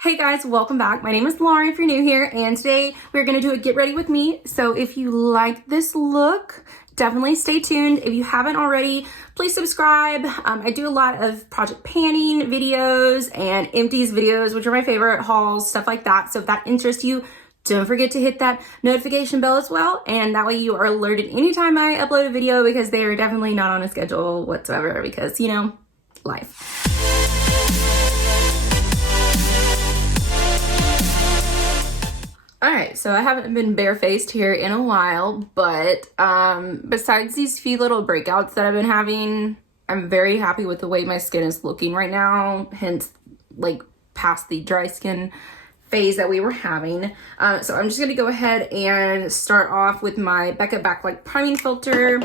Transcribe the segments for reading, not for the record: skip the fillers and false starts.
Hey guys, welcome back. My name is Lauren if you're new here, and today we're going to do a get ready with me. So if you like this look, definitely stay tuned. If you haven't already, please subscribe. I do a lot of project panning videos and empties videos, which are my favorite, hauls, stuff like that. So if that interests you, don't forget to hit that notification bell as well, and that way you are alerted anytime I upload a video, because they are definitely not on a schedule whatsoever because, you know, life. Alright, so I haven't been barefaced here in a while, but besides these few little breakouts that I've been having, I'm very happy with the way my skin is looking right now, hence like past the dry skin phase that we were having. So I'm just going to go ahead and start off with my Becca Backlight Priming Filter,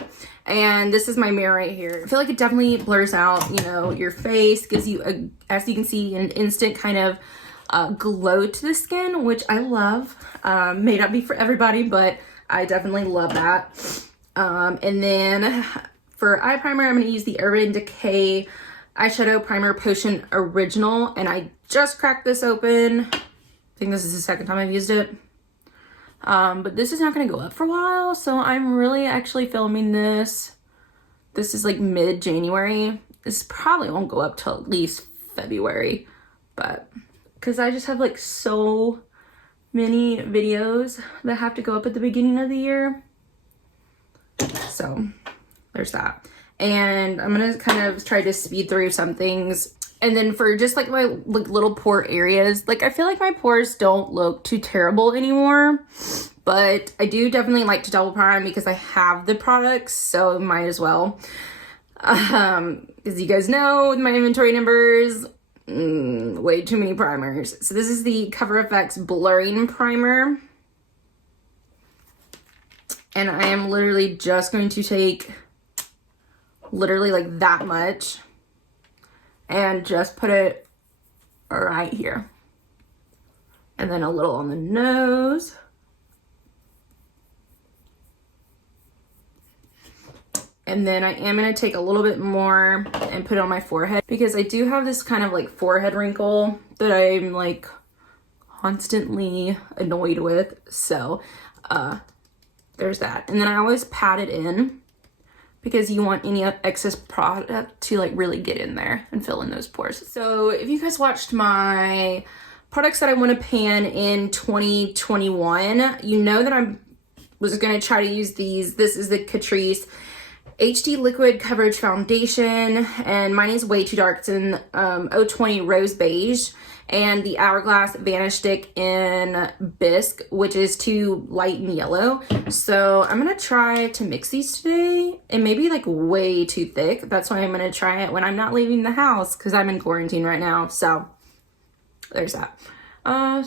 and this is my mirror right here. I feel like it definitely blurs out, you know, your face, gives you, as you can see, an instant kind of glow to the skin, which I love. May not be for everybody, but I definitely love that. And then for eye primer, I'm going to use the Urban Decay Eyeshadow Primer Potion Original, and I just cracked this open. I think this is the second time I've used it. But this is not going to go up for a while, so I'm really actually filming this. This is like mid-January. This probably won't go up till at least February, but because I just have like so many videos that have to go up at the beginning of the year. So there's that. And I'm gonna kind of try to speed through some things. And then for just like my little pore areas, like I feel like my pores don't look too terrible anymore, but I do definitely like to double prime because I have the products, so might as well. As you guys know, with my inventory numbers, way too many primers. So this is the Cover FX Blurring Primer, and I am literally just going to take literally like that much and just put it right here, and then a little on the nose, and then I am going to take a little bit more and put it on my forehead, because I do have this kind of like forehead wrinkle that I'm like constantly annoyed with. So there's that. And then I always pat it in because you want any excess product to like really get in there and fill in those pores. So if you guys watched my products that I want to pan in 2021, you know that I was going to try to use these. This is the Crease HD Liquid Coverage Foundation, and mine is way too dark. It's in 020 Rose Beige, and the Hourglass Vanish Stick in Bisque, which is too light and yellow. So I'm gonna try to mix these today. It may be like way too thick. That's why I'm gonna try it when I'm not leaving the house, because I'm in quarantine right now. So there's that.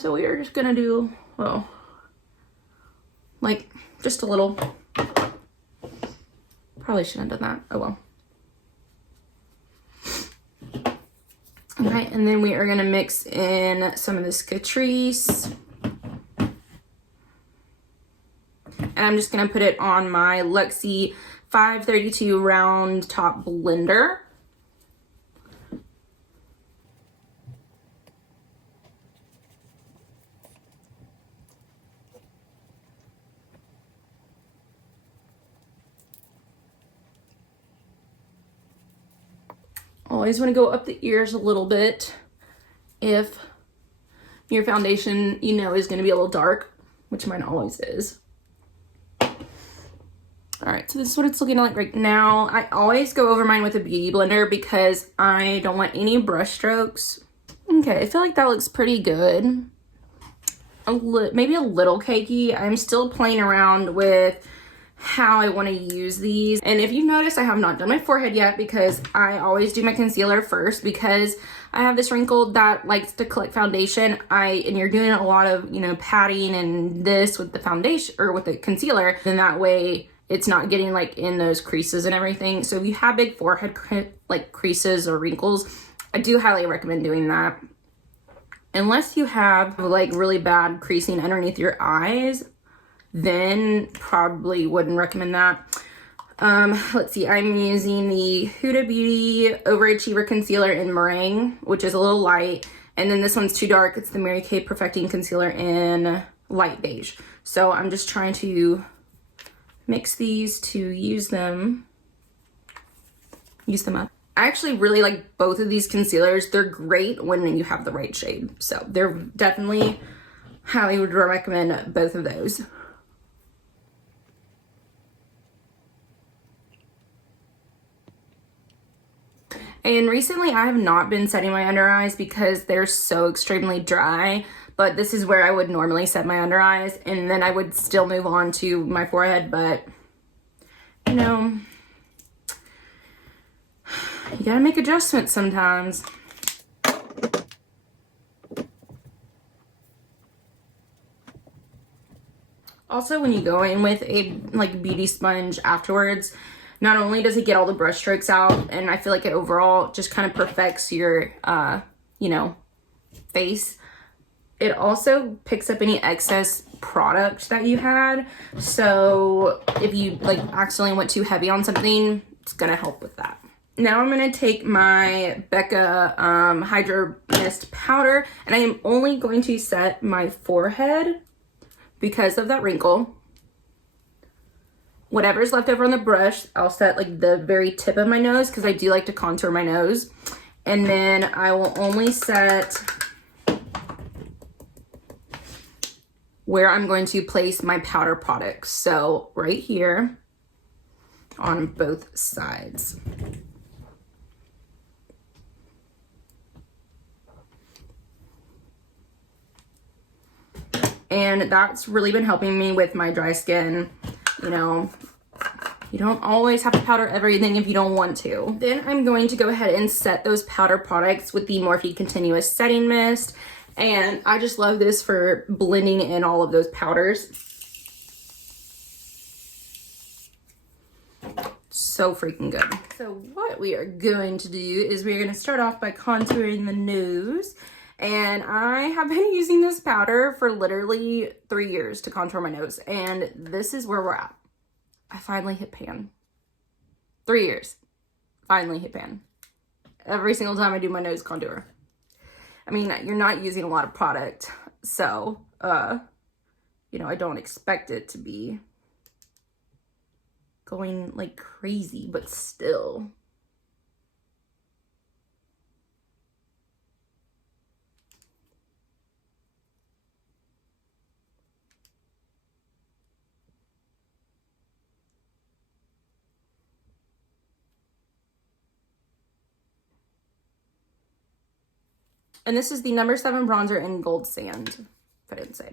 So we are just gonna do, well, like just a little. Probably shouldn't have done that. Oh well. Okay, and then we are going to mix in some of this Crease. And I'm just going to put it on my Luxie 532 round top blender. Always want to go up the ears a little bit if your foundation, you know, is going to be a little dark, which mine always is. All right, so this is what it's looking like right now. I always go over mine with a beauty blender because I don't want any brush strokes. Okay, I feel like that looks pretty good. Maybe a little cakey. I'm still playing around with how I want to use these. And if you notice, I have not done my forehead yet because I always do my concealer first, because I have this wrinkle that likes to collect foundation. And you're doing a lot of, you know, patting and this with the foundation or with the concealer, then that way it's not getting like in those creases and everything. So if you have big forehead like creases or wrinkles, I do highly recommend doing that. Unless you have like really bad creasing underneath your eyes, then probably wouldn't recommend that. Let's see, I'm using the Huda Beauty Overachiever Concealer in Meringue, which is a little light, And then this one's too dark. It's the Mary Kay Perfecting Concealer in light beige. So I'm just trying to mix these to use them up. I actually really like both of these concealers. They're great when you have the right shade. So they're definitely, highly would recommend both of those. And recently I have not been setting my under eyes because they're so extremely dry, but this is where I would normally set my under eyes, and then I would still move on to my forehead, but you know, you gotta make adjustments sometimes. Also, when you go in with a beauty sponge afterwards, not only does it get all the brush strokes out, and I feel like it overall just kind of perfects your, you know, face, it also picks up any excess product that you had. So if you accidentally went too heavy on something, it's gonna help with that. Now I'm gonna take my Becca Hydro Mist powder, and I am only going to set my forehead because of that wrinkle. Whatever's left over on the brush, I'll set the very tip of my nose because I do like to contour my nose. And then I will only set where I'm going to place my powder products. So right here on both sides. And that's really been helping me with my dry skin. You know, you don't always have to powder everything if you don't want to. Then I'm going to go ahead and set those powder products with the Morphe Continuous Setting Mist. And I just love this for blending in all of those powders. So freaking good. So what we are going to do is we're going to start off by contouring the nose. And I have been using this powder for literally 3 years to contour my nose. And this is where we're at. I finally hit pan. 3 years. Finally hit pan. Every single time I do my nose contour. I mean, you're not using a lot of product. So, you know, I don't expect it to be going crazy, but still. And this is the number 7 bronzer in Gold Sand, if I didn't say.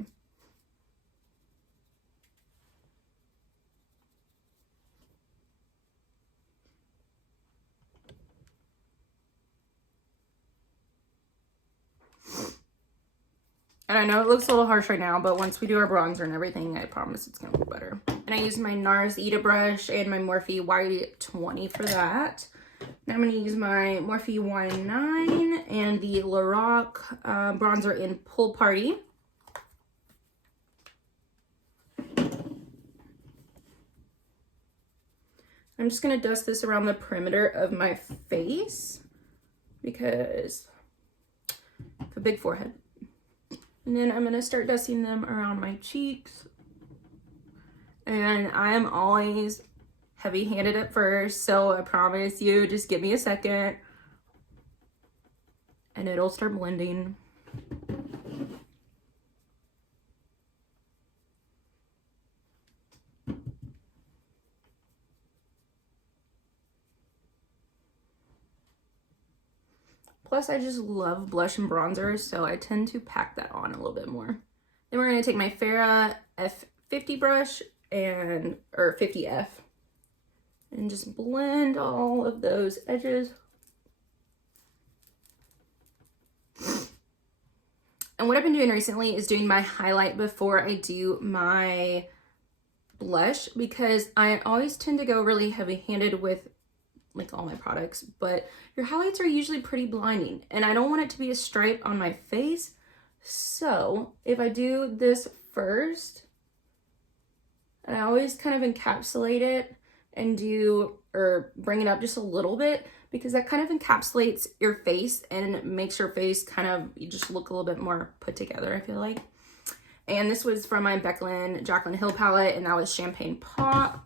And I know it looks a little harsh right now, but once we do our bronzer and everything, I promise it's gonna look better. And I used my NARS Ita brush and my Morphe Y20 for that. Now I'm going to use my Morphe Y9 and the Lorac bronzer in Pool Party. I'm just going to dust this around the perimeter of my face because I have a big forehead. And then I'm going to start dusting them around my cheeks. And I am always heavy-handed at first, so I promise you, just give me a second and it'll start blending. Plus, I just love blush and bronzer, so I tend to pack that on a little bit more. Then we're going to take my Farrah F50 brush or 50F. And just blend all of those edges. And what I've been doing recently is doing my highlight before I do my blush, because I always tend to go really heavy-handed with all my products, but your highlights are usually pretty blinding, and I don't want it to be a stripe on my face. So if I do this first, and I always kind of encapsulate it and bring it up just a little bit, because that kind of encapsulates your face and makes your face kind of, you just look a little bit more put together, I feel like. And this was from my Jaclyn Hill palette, and that was Champagne Pop.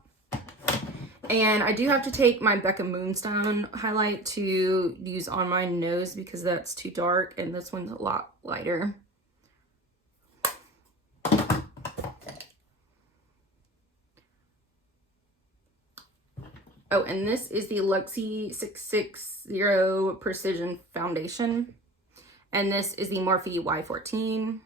And I do have to take my Becca Moonstone highlight to use on my nose because that's too dark, and this one's a lot lighter. Oh, and this is the Luxie 660 Precision Foundation. And this is the Morphe Y14.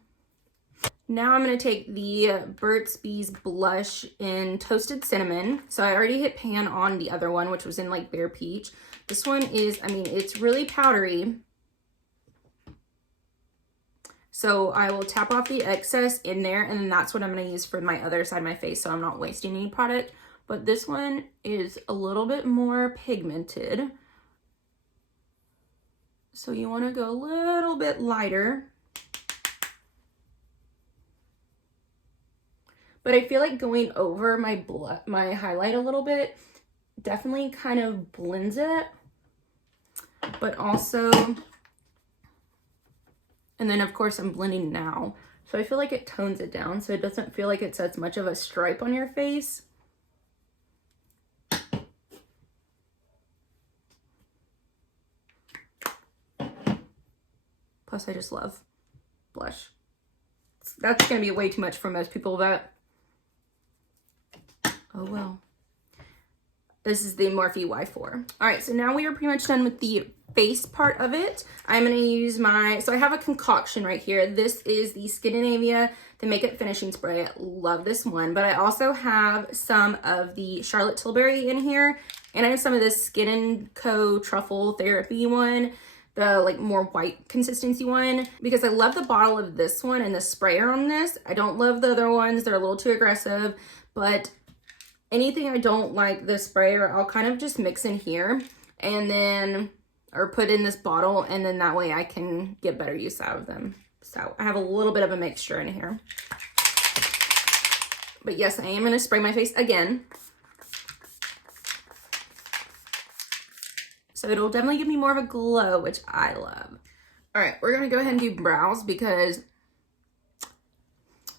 Now I'm going to take the Burt's Bees blush in Toasted Cinnamon. So I already hit pan on the other one, which was in like Bare Peach. This one is, I mean, it's really powdery. So I will tap off the excess in there, and then that's what I'm going to use for my other side of my face, so I'm not wasting any product. But this one is a little bit more pigmented. So you want to go a little bit lighter. But I feel like going over my highlight a little bit definitely kind of blends it. But also, and then of course I'm blending now. So I feel like it tones it down so it doesn't feel like it's as much of a stripe on your face. Plus, I just love blush. That's going to be way too much for most people, but oh well. This is the Morphe Y4. All right, so now we are pretty much done with the face part of it. I'm going to use so I have a concoction right here. This is the Skindinavia, the Makeup Finishing Spray. I love this one, but I also have some of the Charlotte Tilbury in here, and I have some of this Skin & Co. Truffle Therapy one, the like more white consistency one, because I love the bottle of this one and the sprayer on this. I don't love the other ones. They're a little too aggressive, but anything I don't like the sprayer, I'll kind of just mix in here and then, or put in this bottle, and then that way I can get better use out of them. So I have a little bit of a mixture in here. But yes, I am going to spray my face again. So it'll definitely give me more of a glow, which I love. All right, we're going to go ahead and do brows because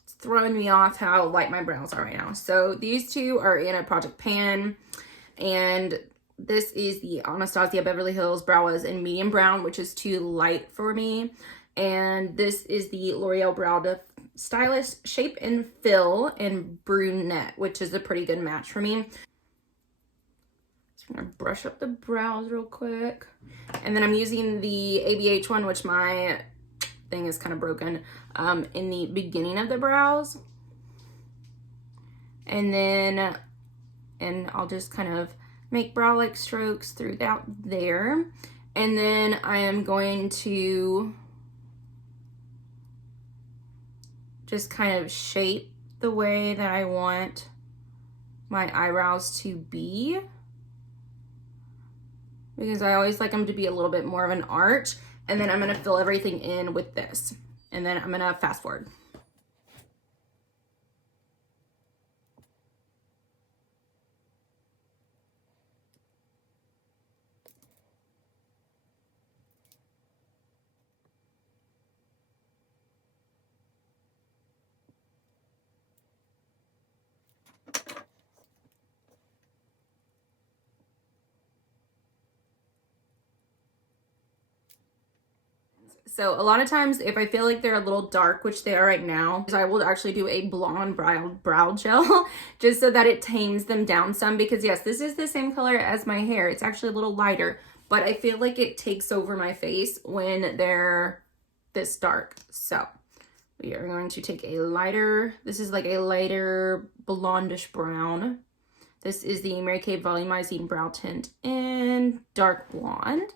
it's throwing me off how light my brows are right now. So these two are in a Project Pan, and this is the Anastasia Beverly Hills Brow Wiz in medium brown, which is too light for me. And this is the L'Oreal Brow Stylist Shape and Fill in brunette, which is a pretty good match for me. I'm gonna brush up the brows real quick. And then I'm using the ABH one, which my thing is kind of broken, in the beginning of the brows. And then, I'll just kind of make brow-like strokes throughout there. And then I am going to just kind of shape the way that I want my eyebrows to be, because I always like them to be a little bit more of an arch. And then I'm going to fill everything in with this, and then I'm going to fast forward. So a lot of times if I feel like they're a little dark, which they are right now, I will actually do a blonde brow gel just so that it tames them down some, because yes, this is the same color as my hair. It's actually a little lighter, but I feel like it takes over my face when they're this dark. So we are going to take a lighter, this is like a lighter blondish brown. This is the Mary Kay Volumizing Brow Tint in dark blonde.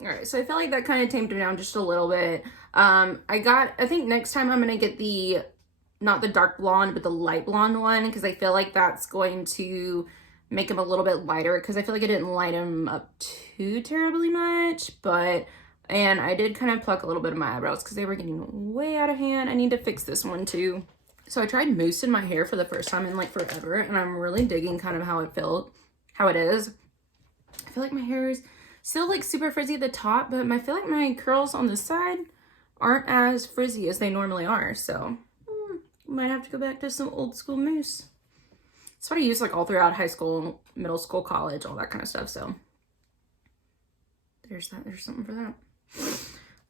All right, so I feel like that kind of tamed them down just a little bit. I think next time I'm going to get not the dark blonde, but the light blonde one, because I feel like that's going to make them a little bit lighter because I feel like I didn't light them up too terribly much, and I did kind of pluck a little bit of my eyebrows because they were getting way out of hand. I need to fix this one too. So I tried mousse in my hair for the first time in like forever, and I'm really digging kind of how it is. I feel like my hair is still like super frizzy at the top, but I feel like my curls on the side aren't as frizzy as they normally are. So might have to go back to some old school mousse. That's what I used like all throughout high school, middle school, college, all that kind of stuff. So there's something for that.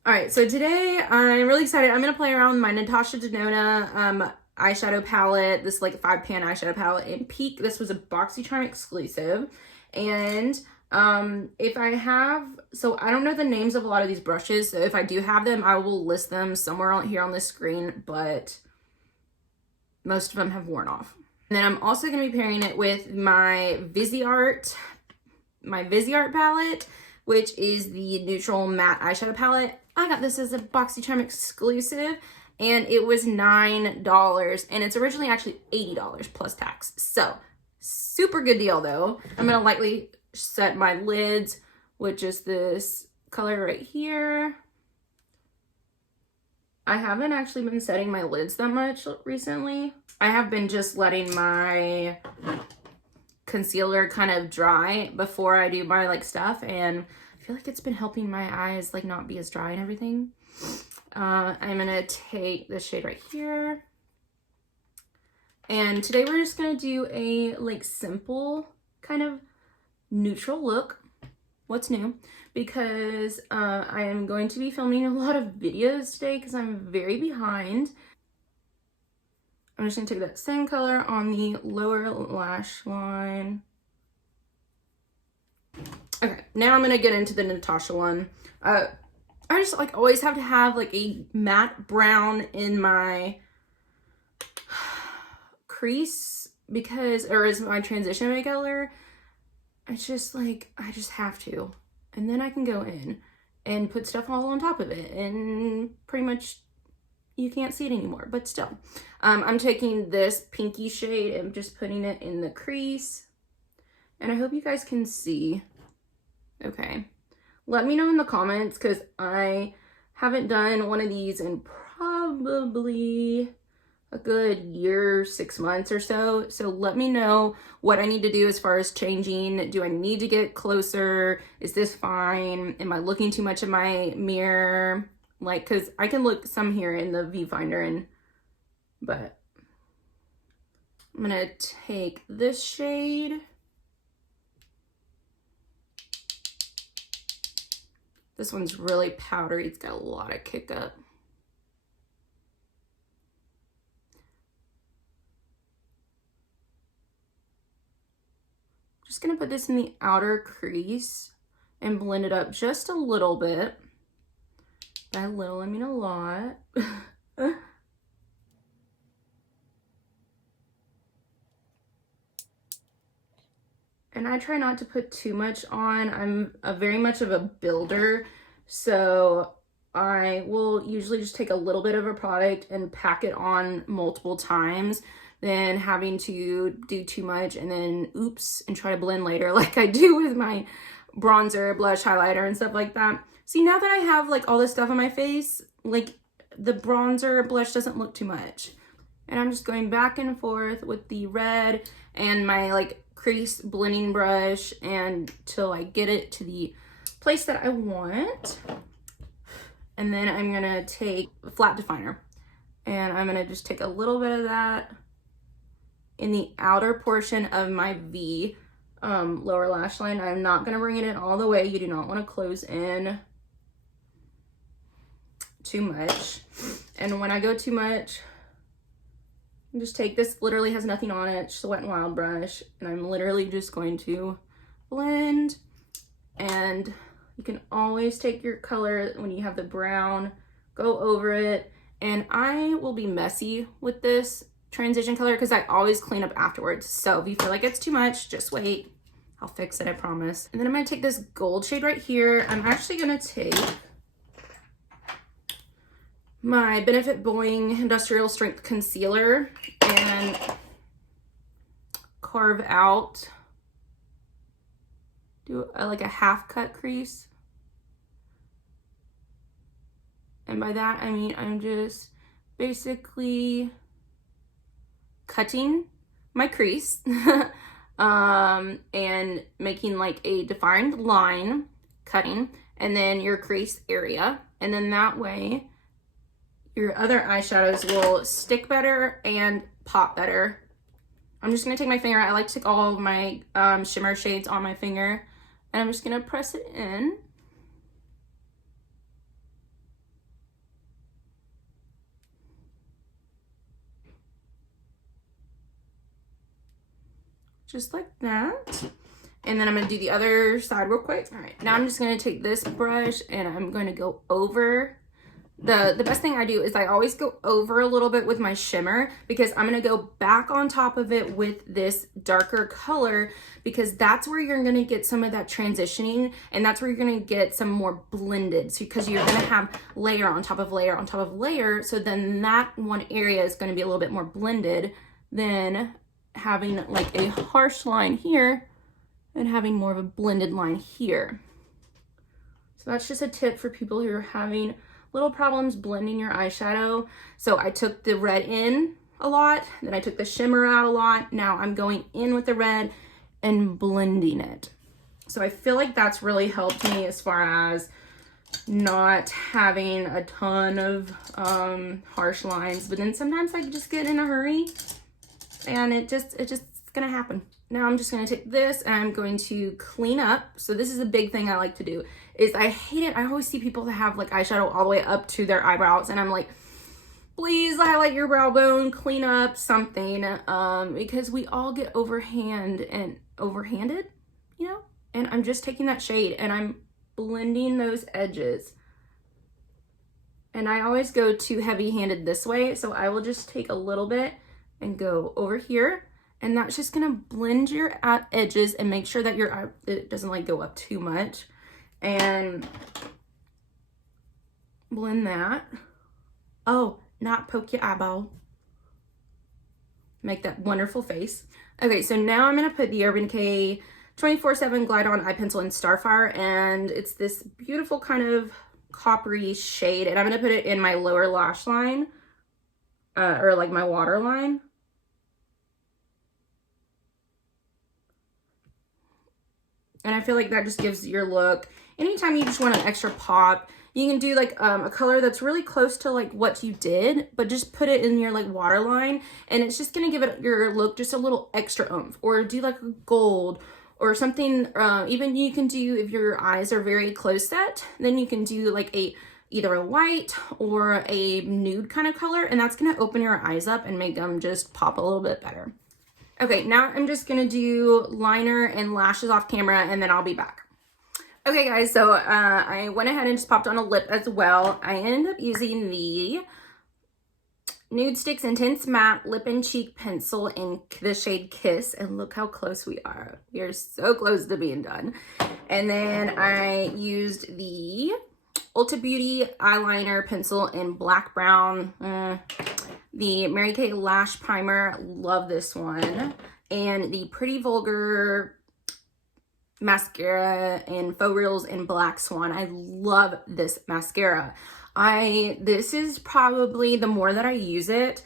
All right, so today I'm really excited. I'm gonna play around with my Natasha Denona eyeshadow palette. This like 5-pan eyeshadow palette in Peak. This was a BoxyCharm exclusive. And if I have, so I don't know the names of a lot of these brushes. So if I do have them, I will list them somewhere here on the screen, but most of them have worn off. And then I'm also going to be pairing it with my Viseart palette, which is the neutral matte eyeshadow palette. I got this as a BoxyCharm exclusive, and it was $9, and it's originally actually $80 plus tax. So super good deal though. I'm going to lightly set my lids, which is this color right here. I haven't actually been setting my lids that much recently. I have been just letting my concealer kind of dry before I do my like stuff, and I feel like it's been helping my eyes like not be as dry and everything. I'm gonna take this shade right here, and today we're just gonna do a like simple kind of neutral look. What's new? Because I am going to be filming a lot of videos today because I'm very behind. I'm just going to take that same color on the lower lash line. Okay, now I'm going to get into the Natasha one. I just like always have to have like a matte brown in my crease because, or is my transition eye color. It's just like, I just have to. And then I can go in and put stuff all on top of it, and pretty much you can't see it anymore, but still. I'm taking this pinky shade and just putting it in the crease, and I hope you guys can see. Okay, let me know in the comments because I haven't done one of these in probably a good year, 6 months or so. So let me know what I need to do as far as changing. Do I need to get closer? Is this fine? Am I looking too much in my mirror? Like, cause I can look some here in the viewfinder, but I'm gonna take this shade. This one's really powdery. It's got a lot of kick up. Just gonna put this in the outer crease and blend it up just a little bit. By a little, I mean a lot. And I try not to put too much on. I'm very much of a builder, so I will usually just take a little bit of a product and pack it on multiple times than having to do too much and then oops and try to blend later like I do with my bronzer, blush, highlighter, and stuff like that. See, now that I have like all this stuff on my face, like the bronzer, blush doesn't look too much. And I'm just going back and forth with the red and my like crease blending brush until I get it to the place that I want. And then I'm gonna take a flat definer and I'm gonna just take a little bit of that in the outer portion of my V lower lash line. I'm not gonna bring it in all the way. You do not want to close in too much. And when I go too much, I just take this, literally has nothing on it, just a Wet n Wild brush, and I'm literally just going to blend. And you can always take your color when you have the brown, go over it. And I will be messy with this transition color because I always clean up afterwards. So if you feel like it's too much, just wait. I'll fix it, I promise. And then I'm gonna take this gold shade right here. I'm actually gonna take my Benefit Boing Industrial Strength Concealer and carve out do like a half cut crease. And by that, I mean, I'm just basically cutting my crease and making like a defined line, cutting, and then your crease area. And then that way, your other eyeshadows will stick better and pop better. I'm just gonna take my finger. I like to take all of my shimmer shades on my finger, and I'm just gonna press it in. Just like that. And then I'm gonna do the other side real quick. All right, now I'm just gonna take this brush and I'm gonna go over. The best thing I do is I always go over a little bit with my shimmer, because I'm gonna go back on top of it with this darker color, because that's where you're gonna get some of that transitioning, and that's where you're gonna get some more blended. So because you're gonna have layer on top of layer on top of layer, so then that one area is gonna be a little bit more blended than having like a harsh line here and having more of a blended line here. So that's just a tip for people who are having little problems blending your eyeshadow. So I took the red in a lot, then I took the shimmer out a lot. Now I'm going in with the red and blending it. So I feel like that's really helped me as far as not having a ton of harsh lines. But then sometimes I just get in a hurry and it's gonna happen. Now I'm just gonna take this and I'm going to clean up. So this is a big thing I like to do, is I hate it. I always see people that have like eyeshadow all the way up to their eyebrows, and I'm like, please highlight your brow bone, clean up something, because we all get overhanded, you know? And I'm just taking that shade and I'm blending those edges. And I always go too heavy-handed this way, so I will just take a little bit and go over here, and that's just gonna blend your edges and make sure that it doesn't like go up too much, and blend that. Oh, not poke your eyeball. Make that wonderful face. Okay, so now I'm gonna put the Urban Decay 24/7 Glide On Eye Pencil in Starfire, and it's this beautiful kind of coppery shade, and I'm gonna put it in my lower lash line, or like my waterline. And I feel like that just gives your look. Anytime you just want an extra pop, you can do like a color that's really close to like what you did, but just put it in your like waterline, and it's just gonna give it your look just a little extra oomph. Or do like a gold or something. Even you can do, if your eyes are very close set, then you can do like either a white or a nude kind of color, and that's gonna open your eyes up and make them just pop a little bit better. Okay, now I'm just gonna do liner and lashes off camera, and then I'll be back. Okay guys, so I went ahead and just popped on a lip as well. I ended up using the Nude Sticks Intense Matte Lip and Cheek Pencil in the shade Kiss, and look how close we are. We are so close to being done. And then I used the Ulta Beauty Eyeliner Pencil in Black Brown. The Mary Kay Lash Primer, love this one. And the Pretty Vulgar Mascara in Faux Reals in Black Swan. I love this mascara. This is probably, the more that I use it,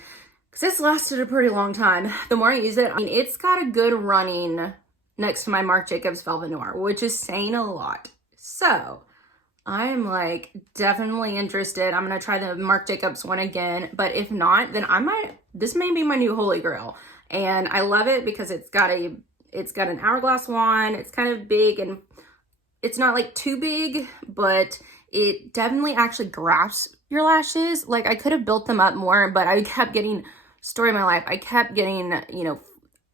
because this lasted a pretty long time, the more I use it, I mean, it's got a good running next to my Marc Jacobs Velvet Noir, which is saying a lot. So I'm like definitely interested. I'm gonna try the Marc Jacobs one again, but if not, then this may be my new holy grail. And I love it because it's got an hourglass wand. It's kind of big, and it's not like too big, but it definitely actually grasps your lashes. Like I could have built them up more, but I kept getting, story of my life, I kept getting, you know,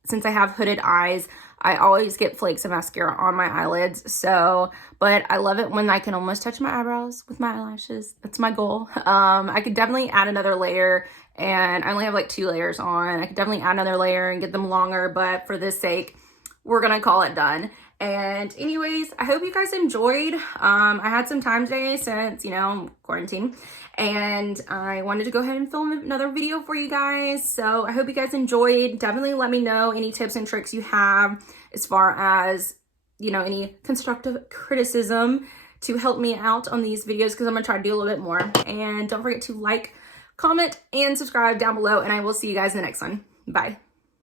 since I have hooded eyes, I always get flakes of mascara on my eyelids. So, but I love it when I can almost touch my eyebrows with my eyelashes. That's my goal. I could definitely add another layer, and I only have like 2 layers on. I could definitely add another layer and get them longer, but for this sake, we're gonna call it done. And anyways, I hope you guys enjoyed. I had some time today since, you know, quarantine, and I wanted to go ahead and film another video for you guys. So I hope you guys enjoyed. Definitely let me know any tips and tricks you have as far as you know, any constructive criticism to help me out on these videos, because I'm gonna try to do a little bit more. And don't forget to like, comment, and subscribe down below, and I will see you guys in the next one. Bye.